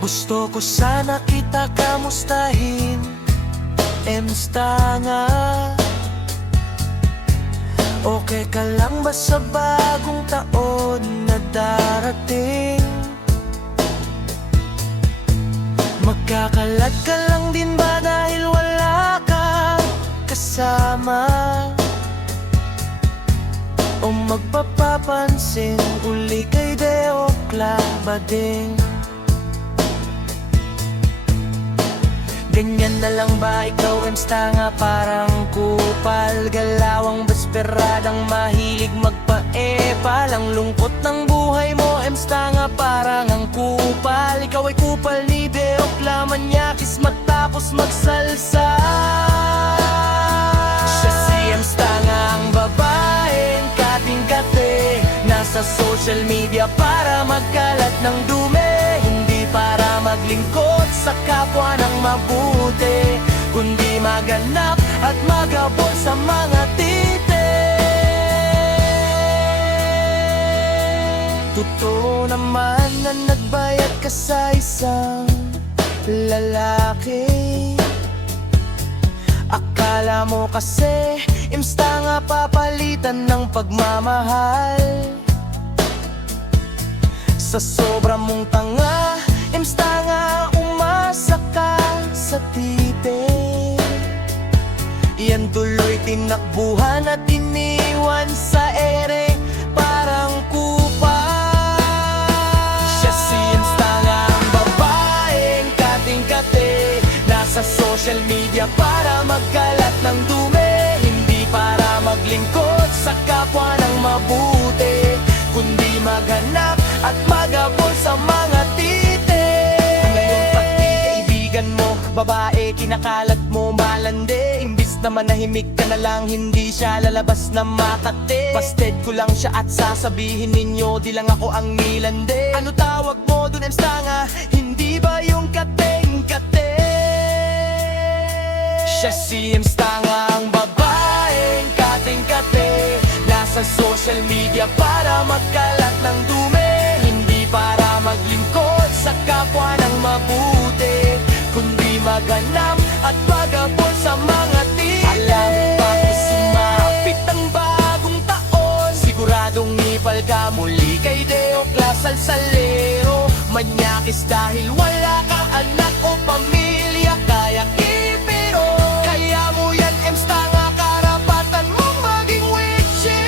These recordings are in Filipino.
Gusto ko sana kita kamustahin, Emsta nga? Okay ka lang ba sa bagong taon na darating? Magkakalat ka lang din ba dahil wala kang kasama? O magpapapansin uli kay Deo Clavading? Ganyan na lang ba ikaw, Emsta nga? Parang kupal, galawang besperadang mahilig magpa-epal. Ang lungkot ng buhay mo, Emsta nga, parang ang kupal. Ikaw ay kupal ni Deo Clavading matapos magsalsa. Siya si Emsta nga, ang babaeng kating-kate, nasa social media para magkalat ng dumi, hindi para maglingkod sa kapwa ng mabuti, kundi maganap at magabol sa mga tite. Totoo naman na nagbayad ka sa isang lalaki. Akala mo kasi Emsta nga papalitan ng pagmamahal. Sa sobra mong tanga, Emsta nga umasa ka sa tite. Yan tuloy tinakbuhan at iniwan sa ere parang kupa. Siya si Emsta nga, ang babaeng kating-kate, nasa social media para magkalat ng dumi, hindi para maglingkod sa kapwa ng mabuti, kundi maghanap at magabol sa mga tite. Ngayon pati kaibigan mo, babae kinakalat mo malandi. Imbis na manahimik ka na lang, hindi siya lalabas na makate. Busted ko lang siya at sasabihin ninyo, di lang ako ang nilandi. Ano tawag mo dun, Emsta nga? Hindi ba yung kateng-kate? Siya si Emsta nga, ang babaeng kating-kate, nasa social media para magkalat ng dumi, hindi para maglingkod sa kapwa ng mabuti, kundi maghanap at magabol sa mga tite. Alam mo ba kung sumapit ang bagong taon, siguradong ipal ka muli kay Deo Clavading. Manyakis dahil wala ka anak o pamilya, kaya kipiro. Kaya mo yan, Emsta nga, karapatan mong maging witchy.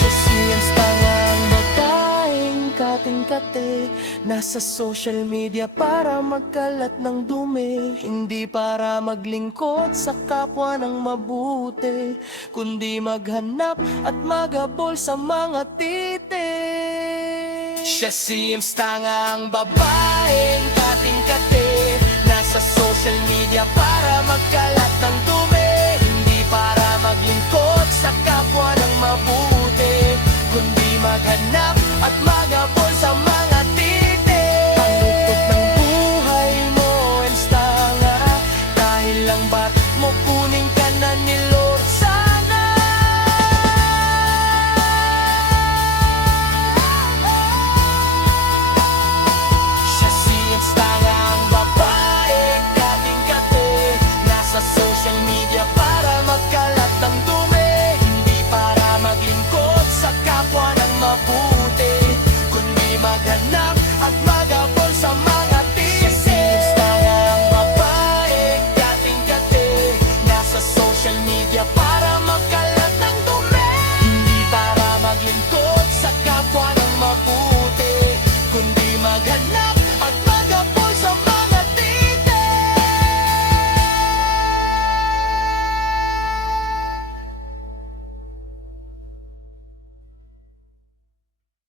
Siya si Emsta nga, ang babaeng kating-kate, nasa social media para magkalat ng dumi, hindi para maglingkod sa kapwa ng mabuti, kundi maghanap at magabol sa mga tite. Siya si Emsta nga, ang babaeng kating-kate, nasa social media para magkalat ng dumi, hindi para maglingkod sa kapwa ng mabuti, kundi maghanap at